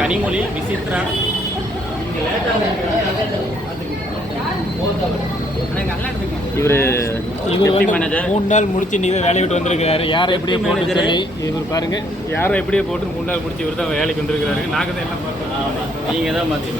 கனிமொழி, விசித்ரா. இவர் மேனேஜர் 3 நாள் முடிச்சு நீங்கள் வேலையை விட்டு வந்திருக்கிறாரு. யாரை எப்படியே போட்டு சொல்லி இவர் பாருங்க, யாரை எப்படியே போட்டு 3 நாள் முடிச்சு இவர் தான் வேலைக்கு வந்திருக்கிறாரு. நாங்கள் தான் எல்லாம் பார்க்குறோம். நீங்கள் தான் மாற்றி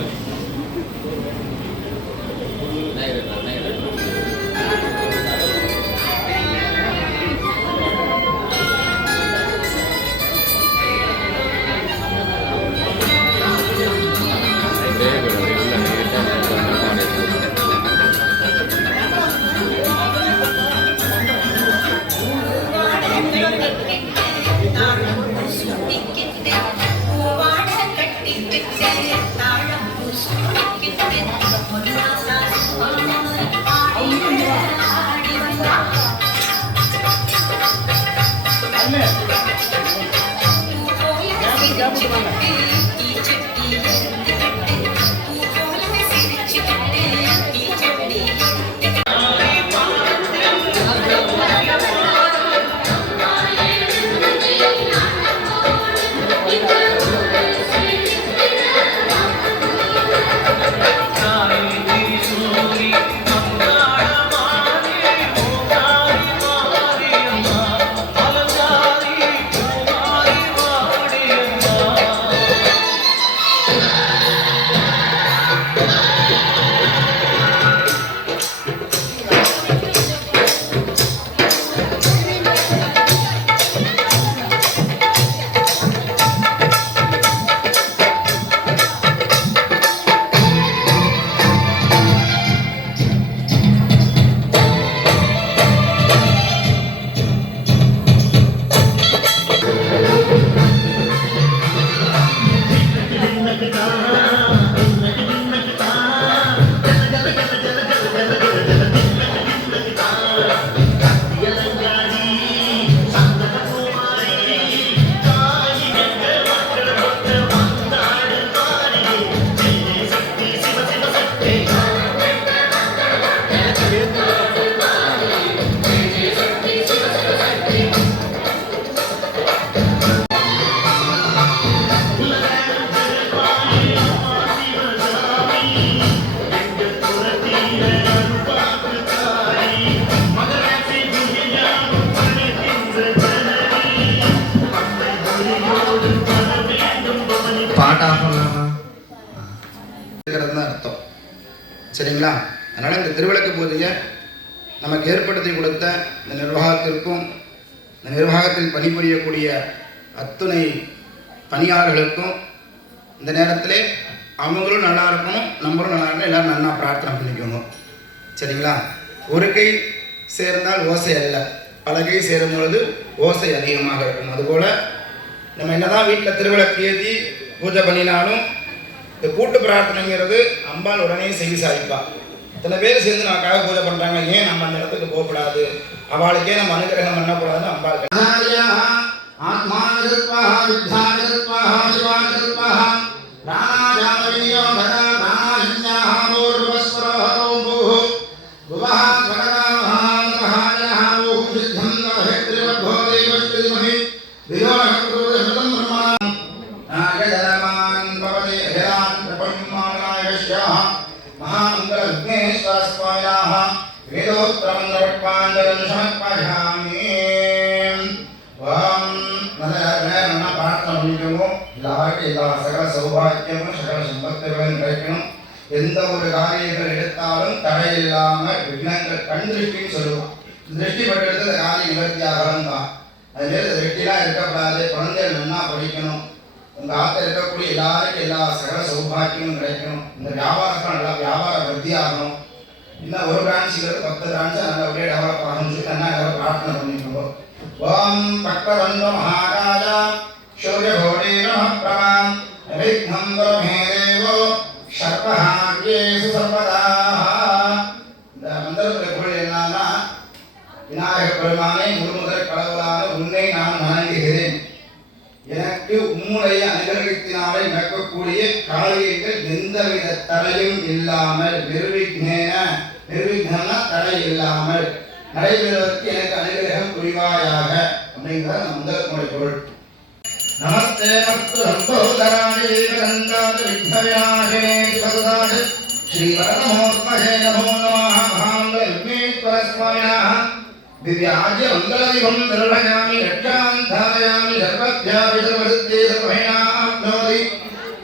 அர்த்தம். சரிங்களா? அதனால் இந்த திருவிளக்கு பூஜையை நமக்கு ஏற்படுத்தி கொடுத்த இந்த நிர்வாகத்திற்கும் இந்த நிர்வாகத்தில் பணிபுரியக்கூடிய அத்துணை பணியாளர்களுக்கும் இந்த நேரத்தில் அவங்களும் நல்லா இருக்கணும், நம்மளும் நல்லா இருக்கணும், எல்லோரும் நல்லா பிரார்த்தனை பண்ணிக்கோங்க. சரிங்களா? ஒரு கை சேர்ந்தால் ஓசை அல்ல, பல கை சேரும் பொழுது ஓசை அதிகமாக இருக்கும். அதுபோல் நம்ம என்னதான் வீட்டில் திருவிளக்கு ஏற்றி பூஜை பண்ணினாலும் இந்த கூட்டு பிரார்த்தனைங்கிறது அம்பாள் உடனே செய்தி சாதிப்பா. இத்தனை பேர் சேர்ந்து நமக்காக பூஜை பண்ணுறாங்க, ஏன் நம்ம அந்த இடத்துக்கு போகக்கூடாது, அவளுக்கே நம்ம அனுகிரகம் பண்ணக்கூடாதுன்னு அம்பாள் எல்லா சகல சௌபாக்கியமும் சகல சம்பத்துகளும் கிடைக்கணும். எந்த ஒரு காரியங்கள் எடுத்தாலும் தடையில்லாமல் விக்னங்கள் கண் திருஷ்டின்னு சொல்லுவோம். திருஷ்டி பட்டெடுத்து அந்த காரியம் நிவர்த்தி ஆகலாம் தான். அதுமாரி திருஷ்டிலாம் இருக்கக்கூடாது. குழந்தைகள் நல்லா படிக்கணும். உங்கள் ஆற்ற இருக்கக்கூடிய எல்லாருக்கும் எல்லா சகல சௌபாக்கியமும் கிடைக்கணும். இந்த வியாபாரத்தில் நல்லா வியாபார விருத்தி ஆகணும். இன்னும் ஒரு பிரான்ச்சுங்கிறது 10 பிரான்ச்சு நல்லபடியாக டெவலப் ஆகணும்னு சொல்லி நல்லா எல்லாரும் பிரார்த்தனை பண்ணிக்கணும். ஓம் பக்தவந்த மகாராஜா சூரியகோடி நம பிரமாம் விக்னம் வரமே தேவோ சர்வஹார்யேசு சர்வதா. இந்த மந்திரத்துடைய பொருள் என்னன்னா, விநாயகப் பெருமானை முழுமுதற் கடவுளான உன்னை நான் வணங்குகிறேன். எனக்கு உம்முடைய அனுகிரகத்தினாலே நடக்கக்கூடிய காரியங்கள் எந்தவித தடையும் இல்லாமல் நிர்விக்னா தடை இல்லாமல் நடைபெறுவதற்கு எனக்கு அனுகிரகம் புரிவாயாக அப்படிங்கிற மந்திரத்தினுடைய பொருள். நமஸ்தே மஸ்து சம்போதராணி ஏகதந்தாத விக்னவிநாசினே சதுதாத் ஸ்ரீ வரதமோத்மஹே நமோ நமः மகாமங்கள விக்னேஸ்வர ஸ்வாமினः दिव्याज्य मंगलदिवं निर्वहयामि रक्षां धारयामि सर्वज्ञापि सर्वसिद्धे सर्वहेणाप्नोति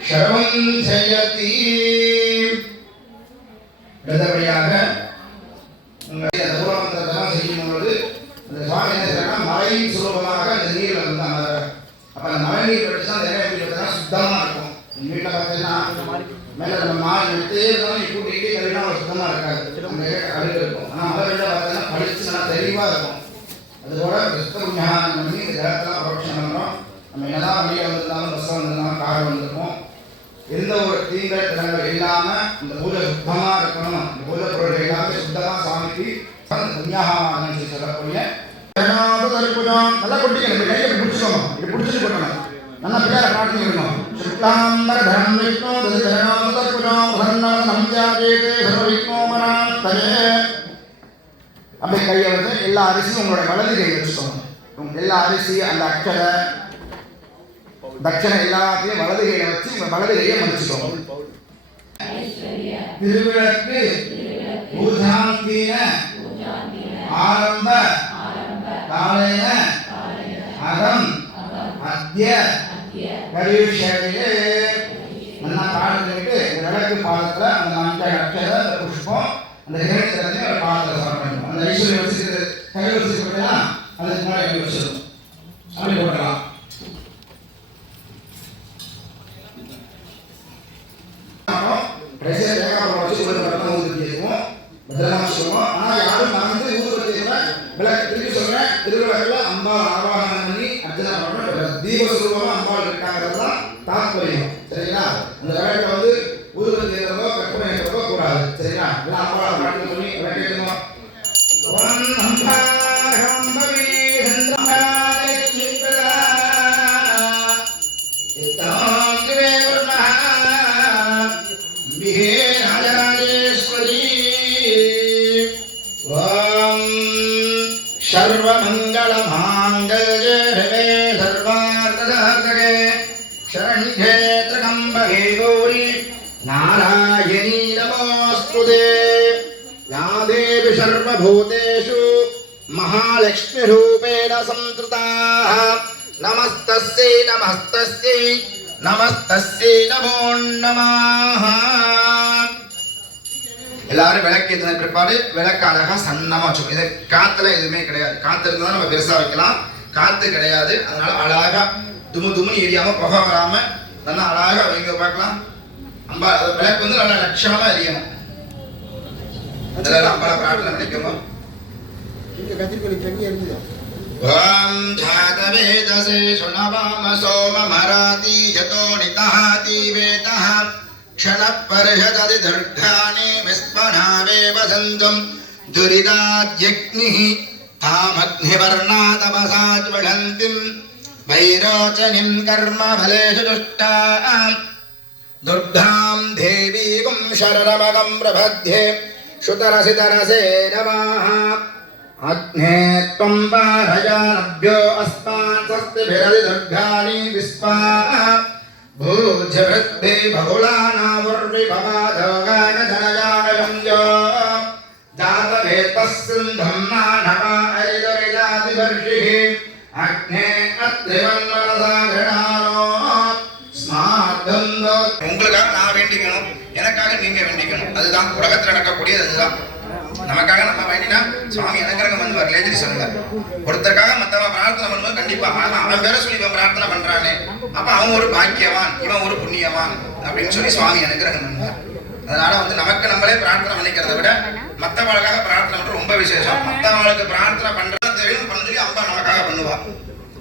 शर्वं जयति அடுத்தபடியாக அந்த பூர்வமந்திரத்தெல்லாம் செய்யும்போது அந்த சுவாமி என்ன செய்யறாங்கன்னா மழையின் சுரூபமாக அந்த நீரில் வந்து அமர்றார். அப்போ அந்த மழை நீர் படிச்சு தான் நிறைய வீட்டில் பார்த்தீங்கன்னா சுத்தமாக இருக்கும். எங்கள் வீட்டில் பார்த்தீங்கன்னா மேலே நம்ம மாறி எடுத்தே இருந்தாலும் நீ கூட்டிகிட்டே கழுவினா அவ்வளோ சுத்தமாக இருக்காது, அந்த அழுகு இருக்கும். ஆனால் மழை வீட்டில் பார்த்தீங்கன்னா படிச்சு நல்லா தெளிவாக இருக்கும். அதுபோல கிறிஸ்தவ பண்ணி இந்த இடத்துல புரோட்சம் பண்ணுறோம். நம்ம என்னதான் வண்டியில் வந்திருந்தாலும் பஸ்ஸில் வந்திருந்தாலும் கார் வந்திருப்போம். எந்த ஒரு தீங்கள் திறங்கள் இல்லாமல் இந்த பூஜை சுத்தமாக இருக்கணும். இந்த பூஜை பொருட்கள் எல்லாமே சுத்தமாக சாமிக்கு புண்ணியகாமான்னு சொல்லக்கூடிய நல்லா கொட்டிக்கணும். இப்படி கையை பிடிச்சிக்கோங்க, இப்படி பிடிச்சிட்டு கொட்டணும். நல்லா பிள்ளையார பிரார்த்தனை இருக்கணும். சுக்லாம்பரம் விஷ்ணு அப்படி கையை வச்சு எல்லா அரிசியும் உங்களோட வலது கை வச்சுக்கோங்க. எல்லா அரிசி அந்த அக்கறை தட்சணை எல்லாத்தையும் வலது கையில வச்சு உங்க வலது கையை மதிச்சுக்கோங்க. திருவிளக்கு பூஜாந்தீன ஆரம்ப காலேன அகம் அத்ய கரிஷயே நல்லா பாடத்துக்கு விளக்கு பாதத்துல அந்த நான்கு அக்ஷர புஷ்பம் அந்த ஹேரத்திலே ஒரு பாதத்துல சமர்ப்பணம். அந்த ஐஸ்வர்யம் வச்சுக்கிறது கை வச்சுக்கிட்டா அதுக்கு முன்னாடி கை வச்சிடும். அப்படி போடலாம். கடைசியாக தேங்காய் வச்சு ஒரு பட்டம் ஊற்றிக்குவோம், பத்திரமா சொல்லுவோம். ஆனால் யாரும் மறந்து ஊதுவதற்கு விளக்கு திருப்பி சொல்கிறேன். திருவிழாவில் அம்பாள் ஆவாகனம் பண்ணி அர்ச்சனை பண்ணுறோம். தீபஸ்வரூபமாக அம்பாள் இருக்காங்கிறது தான் தாத்பரியம். சரிங்களா? அந்த விளக்கை வந்து ஊதுவதற்கு ஏற்றதோ கற்பனை ஏற்றதோ கூடாது. சரிங்களா? எல்லாம் அம்பாள் பாட்டு சொல்லி விளக்கேற்றுவோம். सर्वमंगलमांगल्ये शिवे सर्वार्थसाधके शरण्ये त्र्यम्बके गौरी नारायणी नमोऽस्तुते। या देवी सर्वभूतेषु महालक्ष्मीरूपेण संस्थिता नमस्तस्यै नमस्तस्यै नमस्तस्यै नमो नमः। எல்லாரும் விளக்கு ஏற்றின பிற்பாடு விளக்கு அழகாக சன்னமாக வச்சுக்கணும். இது காற்றுல எதுவுமே கிடையாது. காற்று இருந்தால் நம்ம பெருசாக வைக்கலாம், காற்று கிடையாது. அதனால அழகாக தும்முன்னு எரியாமல் புகை வராமல் நல்லா அழகாக வைங்க பார்க்கலாம். அம்பா விளக்கு வந்து நல்லா லட்சணமாக எரியணும். அதில் அம்பாவை பிரார்த்தனை பண்ணிக்கணும். ஓம் ஜாதவேதசே சுனவாம சோமமராதி யதோ நிதஹாதி வேதஹ क्षणपर्षदि दुर्गाणि विस्मनावे वसन्तुं दुरिदाद्यग्निः तामग्निवर्णातपसाज्वलन्तीं वैरोचनीं कर्मफलेषु दुष्टां दुर्गां देवीं शरणमगं प्रपद्ये श्रुतरसितरसे नमः। अग्ने त्वं पारयानभ्यो अस्मान् स्वस्तिभिरदि दुर्गाणि विस्वाः भूजवृद्धे बहुलानावर्विभवाधोगानधनजागरञ्जो जातवेतस्सिन्धं नानपायिदरिजातिवर्षिः अग्ने अत्रिवन्मनसागणानो स्मार्तन्दो। உங்களுக்காக நான் வேண்டிக்கணும், எனக்காக நீங்க வேண்டிக்கணும். அதுதான் உலகத்தில் நடக்கக்கூடியது. அதுதான் நமக்காக நம்ம வேண்டினா சுவாமி எனக்காக வந்து வரலேன்னு சொல்லுங்க. ஒருத்தருக்காக மற்றவன் பிரார்த்தனை பண்ணும்போது கண்டிப்பா அவன் பேரை சொல்லி இவன் பிரார்த்தனை பண்றானே, அப்ப அவன் ஒரு பாக்கியவான், இவன் ஒரு புண்ணியவான் அப்படின்னு சொல்லி சுவாமி அனுகிரகம் பண்ணுவார். அதனால வந்து நமக்கு நம்மளே பிரார்த்தனை பண்ணிக்கிறத விட மற்றவர்களுக்காக பிரார்த்தனை பண்றது ரொம்ப விசேஷம். மற்றவர்களுக்கு பிரார்த்தனை பண்றது தெரியும் பண்ண சொல்லி அம்பா நமக்காக பண்ணுவா.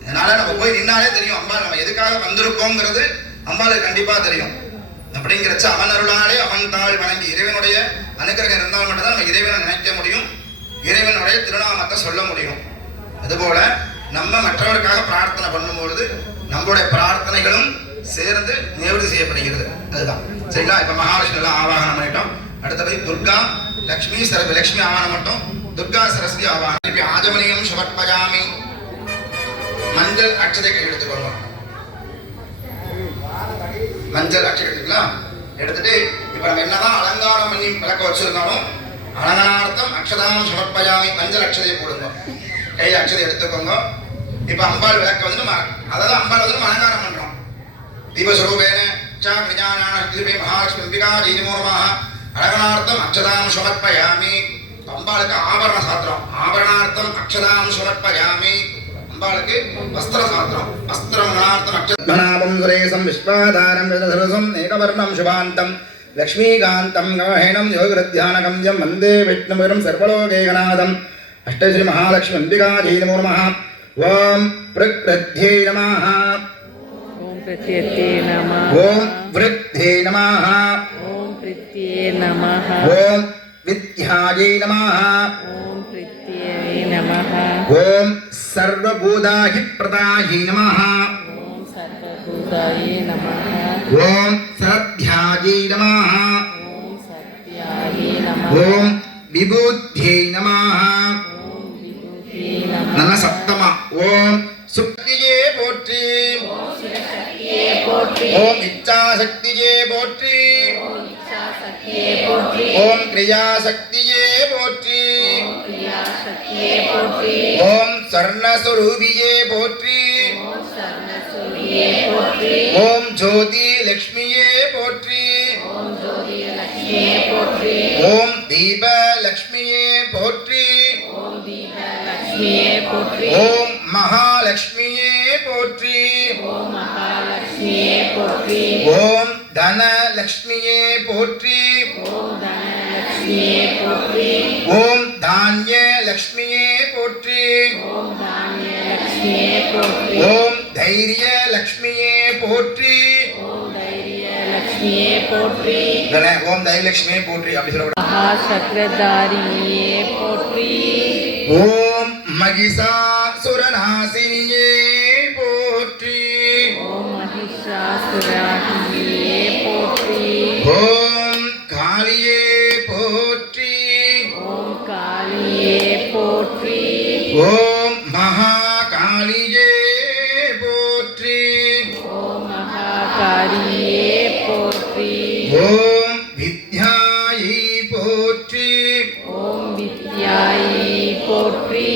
அதனால நம்ம போய் நின்னாலே தெரியும் அம்பா நம்ம எதுக்காக வந்திருக்கோங்கிறது அம்பாளுக்கு கண்டிப்பா தெரியும். அப்படிங்கிறச்ச அவன் அருளாலே அவன் தாழ் வணங்கி இறைவனுடைய அனுகிரகம் இருந்தால் மட்டும்தான் நம்ம இறைவனை நினைக்க முடியும், இறைவனுடைய திருநாமத்தை சொல்ல முடியும். அதுபோல நம்ம மற்றவருக்காக பிரார்த்தனை பண்ணும்பொழுது நம்மளுடைய பிரார்த்தனைகளும் சேர்ந்து நிவர்த்தி செய்யப்படுகிறது. அதுதான் சரிங்களா? இப்ப மகாலட்சுமி எல்லாம் ஆவாகனம் பண்ணிட்டோம். அடுத்தபடி துர்கா லட்சுமி லட்சுமி ஆவாகனம் மட்டும், துர்கா சரஸ்வதி ஆவாகனம். ஆஜமனியம் சமர்ப்பயாமி. மஞ்சள் அட்சதை கை எடுத்துக்கோங்க. மஞ்சள் அக்ஷதை எடுத்துக்கலாம். எடுத்துட்டு இப்போ நம்ம என்னதான் அலங்காரம் பண்ணி விளக்க வச்சிருந்தாலும் அலங்காரார்த்தம் அக்ஷதாம் சமர்ப்பயாமி மஞ்சள் அக்ஷதையை போடுங்க. கையில் அக்ஷதை எடுத்துக்கோங்க. இப்போ அம்பாள் விளக்க வந்து நம்ம அதாவது அம்பாள் வந்து நம்ம அலங்காரம் பண்றோம். தீபஸ்வரூபேன திருப்பி மகாலட்சுமி அம்பிகா ஜெயிமூர்மாக அலங்காரார்த்தம் அக்ஷதாம் சமர்ப்பயாமி. அம்பாளுக்கு ஆபரண சாத்திரம். ஆபரணார்த்தம் அக்ஷதாம் சமர்ப்பயாமி. அம்பாளுக்கு வஸ்திர சாத்திரம். வஸ்திரமணார்த்தம் அக்ஷதாம் சுரேசம் விஸ்வாதாரம் விதசரசம் ஏகவர்ணம் சுபாந்தம் லக்ஷ்மீகாந்தம் கமஹேனம் யோகிருத்தியானகம்யம் வந்தே விஷ்ணுபுரம் சர்வலோகேகநாதம் அஷ்டஸ்ரீ மகாலட்சுமி அம்பிகா ஜெயிமூர்மாக. ஓம் பிரக்ருத்யே நமः. ஓம் பிரத்யர்த்தே நமः. ஓம் விருத்தே நமः. ஓம் பிரத்யே நமः. ஓம் வித்யாயை நமः. ஓம் பிரத்யே நமः. ஓம் சர்வபூதாஹி பிரதாஹி நமः. ஓம் சர்வபூதாயே நமः. ஓம் சரத்யாயை நமः. ஓம் சத்யாயே நமः. ஓம் விபூத்யை நமः. ஓம் விபூதே நமः. நல்ல சப்தமா. ஓம் சுக்தியே போற்றி. ஓம் இச்சாசக்தியே போற்றி. சக்தியே போற்றி. ஓம் கிரியாசக்தியே போற்றி. கிரியாசக்தியே போற்றி. ஓம் ஸ்வர்ணஸ்வரூபியே போற்றி. ஓம் சர்வஸ்வரூபியே போற்றி. ஓம் ஜோதி லக்ஷ்மியே போற்றி. ஓம் ஜோதி லக்ஷ்மியே போற்றி. ஓம் தீப லக்ஷ்மியே போற்றி. ஓம் தீப லக்ஷ்மியே போற்றி. ஓம் மகாலட்சுமியே போற்றி. ஓம் மகாலட்சுமியே போற்றி. ஓம் தனலக்ஷ்மியே போற்றி. ஓம் தனலக்ஷ்மியே போற்றி. ஓம் தானிய லக்ஷ்மியே போற்றி. ஓம் தானிய லக்ஷ்மியே போற்றி. ஓம் தைரிய லக்ஷ்மியே போற்றி. ஓம் தைரிய லக்ஷ்மியே போற்றி. ஓம் தைரியலட்சுமியே போற்றி அப்படி சொல்லக்கூடாது. மகாசக்கரதாரிணியே போற்றி. ஓம் மகிஷாசுரநாசினியே போற்றி. ஓம் மகிஷாசுரநாசினியே போற்றி. ஓம் காளியே போற்றி. ஓம் காளியே போற்றி. ஓம் மகாகாளியே போற்றி. ஓம் மகாகாரியே போற்றி. ஓம் வித்யாயை போற்றி. ஓம் வித்யாயை போற்றி.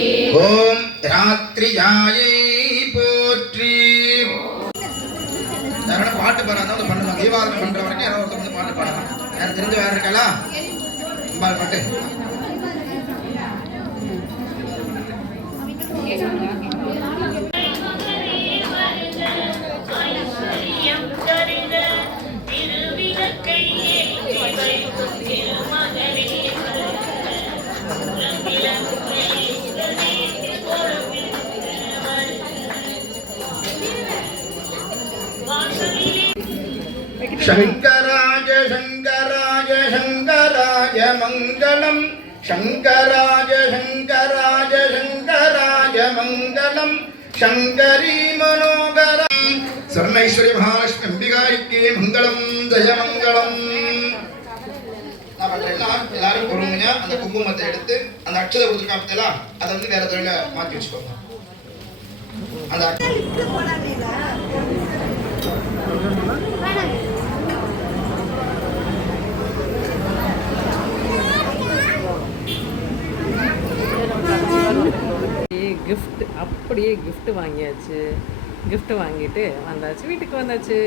ஓம் ராத்திரியாயை போற்றி. யாராவது பாட்டு பாடாதான் வந்து பண்ணலாம். தீபாவளி பண்ற வரைக்கும் யாராவது ஒருத்தர் வந்து பாட்டு பாடலாம். யாரும் தெரிஞ்ச வேற இருக்கா? அம்பாள் பாட்டு. शंकराय शंकराय शंकराय मंगलम. शंकराय शंकराय शंकराय मंगलम. शंकरी मनोगरम. स्वर्णैश्वरी महालक्ष्मी अंबिकायिके मंगलम जय मंगलम. எல்லாரும் பொறுமையா அந்த குங்குமத்தை எடுத்து அந்த அக்ஷதை கொடுத்துருக்காங்க அதை வந்து வேற தொழில மாற்றி வச்சுக்கோங்க. அந்த கிஃப்ட் அப்படியே கிஃப்ட் வாங்கியாச்சு. கிஃப்ட் வாங்கிட்டு வந்தாச்சு, வீட்டுக்கு வந்தாச்சு.